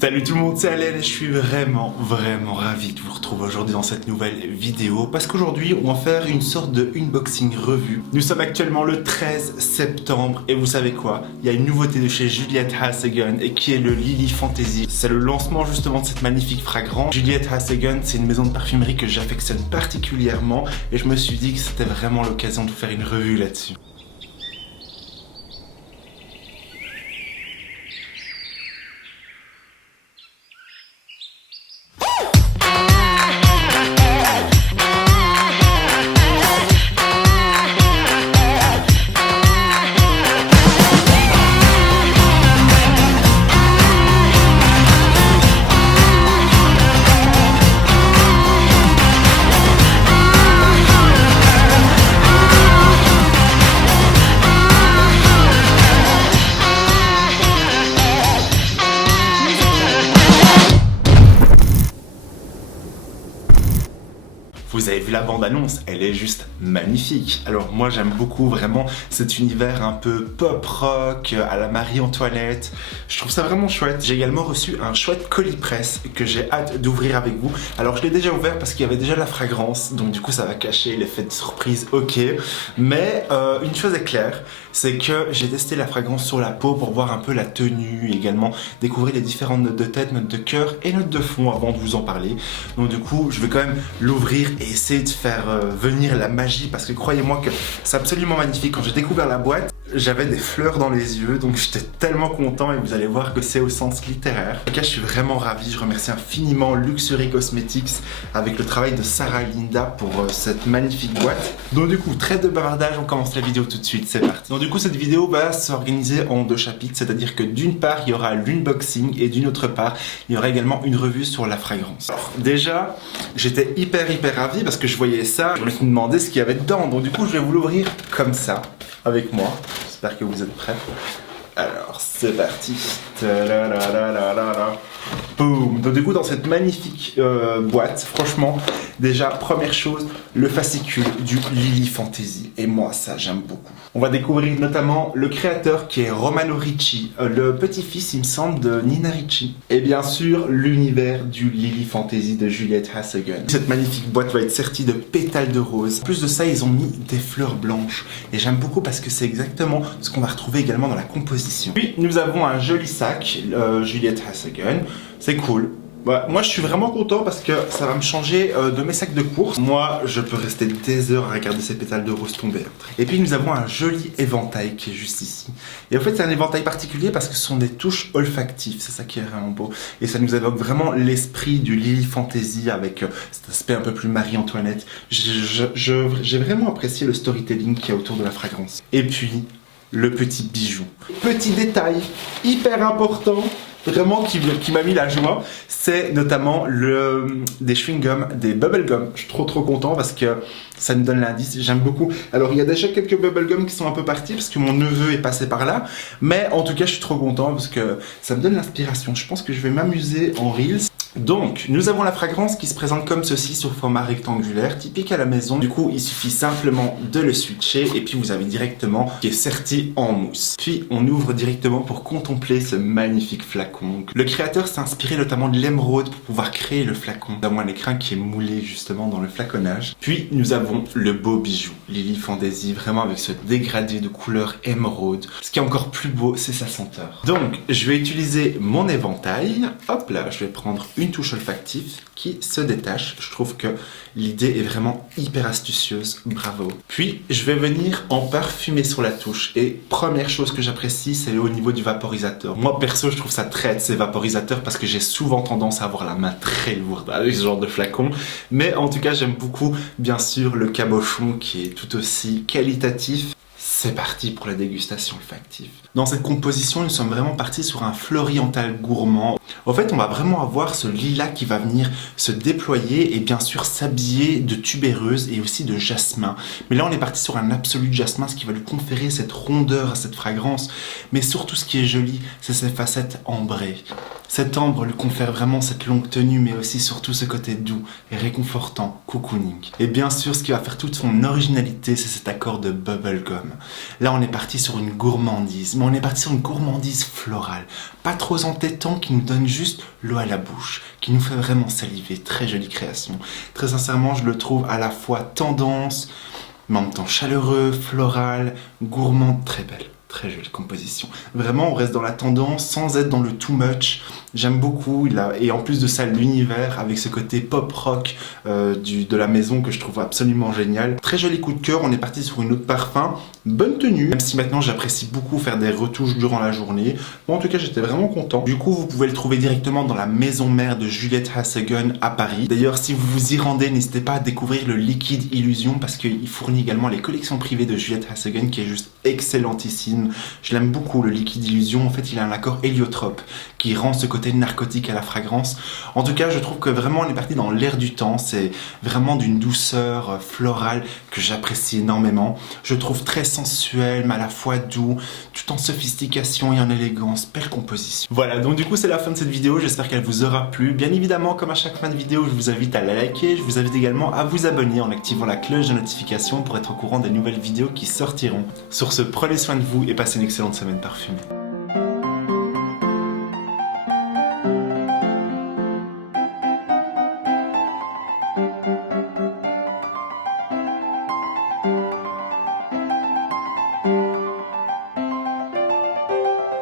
Salut tout le monde, c'est Alain et je suis vraiment ravi de vous retrouver aujourd'hui dans cette nouvelle vidéo parce qu'aujourd'hui on va faire une sorte de unboxing revue. Nous sommes actuellement le 13 septembre et vous savez quoi? Il y a une nouveauté de chez Juliette Hasegan et qui est le Lily Fantasy. C'est le lancement justement de cette magnifique fragrance. Juliette Hasegan, c'est une maison de parfumerie que j'affectionne particulièrement et je me suis dit que c'était vraiment l'occasion de vous faire une revue là-dessus. Vous avez vu la bande-annonce, elle est juste magnifique. Alors moi j'aime beaucoup vraiment cet univers un peu pop rock à la Marie-Antoinette. Je trouve ça vraiment chouette. J'ai également reçu un chouette colis presse que j'ai hâte d'ouvrir avec vous. Alors je l'ai déjà ouvert parce qu'il y avait déjà la fragrance, donc du coup ça va cacher l'effet de surprise, ok. Mais une chose est claire, c'est que j'ai testé la fragrance sur la peau pour voir un peu la tenue, également découvrir les différentes notes de tête, notes de cœur et notes de fond avant de vous en parler. Donc du coup je vais quand même l'ouvrir et essayer de faire venir la magie parce que croyez-moi que c'est absolument magnifique. Quand j'ai découvert la boîte, j'avais des fleurs dans les yeux, donc j'étais tellement content et vous allez voir que c'est au sens littéraire. En tout cas, je suis vraiment ravi. Je remercie infiniment Luxury Cosmetics avec le travail de Sarah Linda pour cette magnifique boîte. Donc du coup, trêve de bavardage, on commence la vidéo tout de suite, c'est parti. Donc du coup, cette vidéo va s'organiser en deux chapitres, c'est-à-dire que d'une part, il y aura l'unboxing et d'une autre part, il y aura également une revue sur la fragrance. Alors déjà, j'étais hyper ravi parce que je voyais ça, je me suis demandé ce qu'il y avait dedans. Donc du coup, je vais vous l'ouvrir comme ça, avec moi. J'espère que vous êtes prêts. Alors, c'est parti. Boum. Donc du coup, dans cette magnifique boîte, franchement, déjà, première chose, le fascicule du Lily Fantasy. Et moi, ça, j'aime beaucoup. On va découvrir notamment le créateur qui est Romano Ricci, le petit-fils, il me semble, de Nina Ricci. Et bien sûr, l'univers du Lily Fantasy de Juliette Hasegan. Cette magnifique boîte va être sertie de pétales de rose. En plus de ça, ils ont mis des fleurs blanches. Et j'aime beaucoup parce que c'est exactement ce qu'on va retrouver également dans la composition. Puis, nous avons un joli sac, Juliette Hasegan. C'est cool. Ouais, moi je suis vraiment content parce que ça va me changer de mes sacs de course. Moi je peux rester des heures à regarder ces pétales de rose tomber. Et puis nous avons un joli éventail qui est juste ici. Et en fait c'est un éventail particulier parce que ce sont des touches olfactives, c'est ça qui est vraiment beau. Et ça nous évoque vraiment l'esprit du Lily Fantasy avec cet aspect un peu plus Marie-Antoinette. J'ai vraiment apprécié le storytelling qu'il y a autour de la fragrance. Et puis le petit bijou. Petit détail hyper important. Vraiment qui m'a mis la joie, c'est notamment des chewing-gums, des bubble-gums. Je suis trop content parce que ça nous donne l'indice, j'aime beaucoup. Alors il y a déjà quelques bubble-gums qui sont un peu partis parce que mon neveu est passé par là. Mais en tout cas je suis trop content parce que ça me donne l'inspiration. Je pense que je vais m'amuser en Reels. Donc, nous avons la fragrance qui se présente comme ceci sur format rectangulaire, typique à la maison. Du coup, il suffit simplement de le switcher et puis vous avez directement qui est serti en mousse. Puis, on ouvre directement pour contempler ce magnifique flacon. Le créateur s'est inspiré notamment de l'émeraude pour pouvoir créer le flacon. Nous avons un écrin qui est moulé justement dans le flaconnage. Puis, nous avons le beau bijou, Lily Fantasy, vraiment avec ce dégradé de couleur émeraude. Ce qui est encore plus beau, c'est sa senteur. Donc, je vais utiliser mon éventail. Hop là, je vais prendre une touche olfactive qui se détache. Je trouve que l'idée est vraiment hyper astucieuse, bravo. Puis je vais venir en parfumer sur la touche et première chose que j'apprécie, c'est au niveau du vaporisateur. Moi perso je trouve ça traite ces vaporisateurs parce que j'ai souvent tendance à avoir la main très lourde avec ce genre de flacon, mais en tout cas j'aime beaucoup bien sûr le cabochon qui est tout aussi qualitatif. C'est parti pour la dégustation olfactive. Dans cette composition, nous sommes vraiment partis sur un floriental gourmand. En fait, on va vraiment avoir ce lilas qui va venir se déployer et bien sûr s'habiller de tubéreuse et aussi de jasmin. Mais là, on est parti sur un absolu jasmin, ce qui va lui conférer cette rondeur à cette fragrance. Mais surtout, ce qui est joli, c'est ses facettes ambrées. Cet ambre lui confère vraiment cette longue tenue, mais aussi surtout ce côté doux et réconfortant, cocooning. Et bien sûr, ce qui va faire toute son originalité, c'est cet accord de bubblegum. Là, on est parti sur une gourmandise, mais on est parti sur une gourmandise florale. Pas trop entêtant, qui nous donne juste l'eau à la bouche, qui nous fait vraiment saliver. Très jolie création. Très sincèrement, je le trouve à la fois tendance, mais en même temps chaleureux, floral, gourmand, très belle. Très jolie composition. Vraiment, on reste dans la tendance sans être dans le too much. J'aime beaucoup. Et en plus de ça, l'univers avec ce côté pop rock de la maison que je trouve absolument génial. Très joli coup de cœur. On est parti sur une autre parfum. Bonne tenue. Même si maintenant j'apprécie beaucoup faire des retouches durant la journée. Bon, en tout cas, j'étais vraiment content. Du coup, vous pouvez le trouver directement dans la maison mère de Juliette Hasegun à Paris. D'ailleurs, si vous vous y rendez, n'hésitez pas à découvrir le Liquid Illusion parce qu'il fournit également les collections privées de Juliette Hasegun qui est juste excellentissime. Je l'aime beaucoup, le Liquid Illusion. En fait, il a un accord héliotrope qui rend ce côté narcotique à la fragrance. En tout cas, je trouve que vraiment on est parti dans l'air du temps. C'est vraiment d'une douceur florale que j'apprécie énormément. Je trouve très sensuel, mais à la fois doux, tout en sophistication et en élégance. Belle composition. Voilà, donc du coup, c'est la fin de cette vidéo. J'espère qu'elle vous aura plu. Bien évidemment, comme à chaque fin de vidéo, je vous invite à la liker. Je vous invite également à vous abonner en activant la cloche de notification pour être au courant des nouvelles vidéos qui sortiront. Sur ce, prenez soin de vous et passez une excellente semaine parfumée.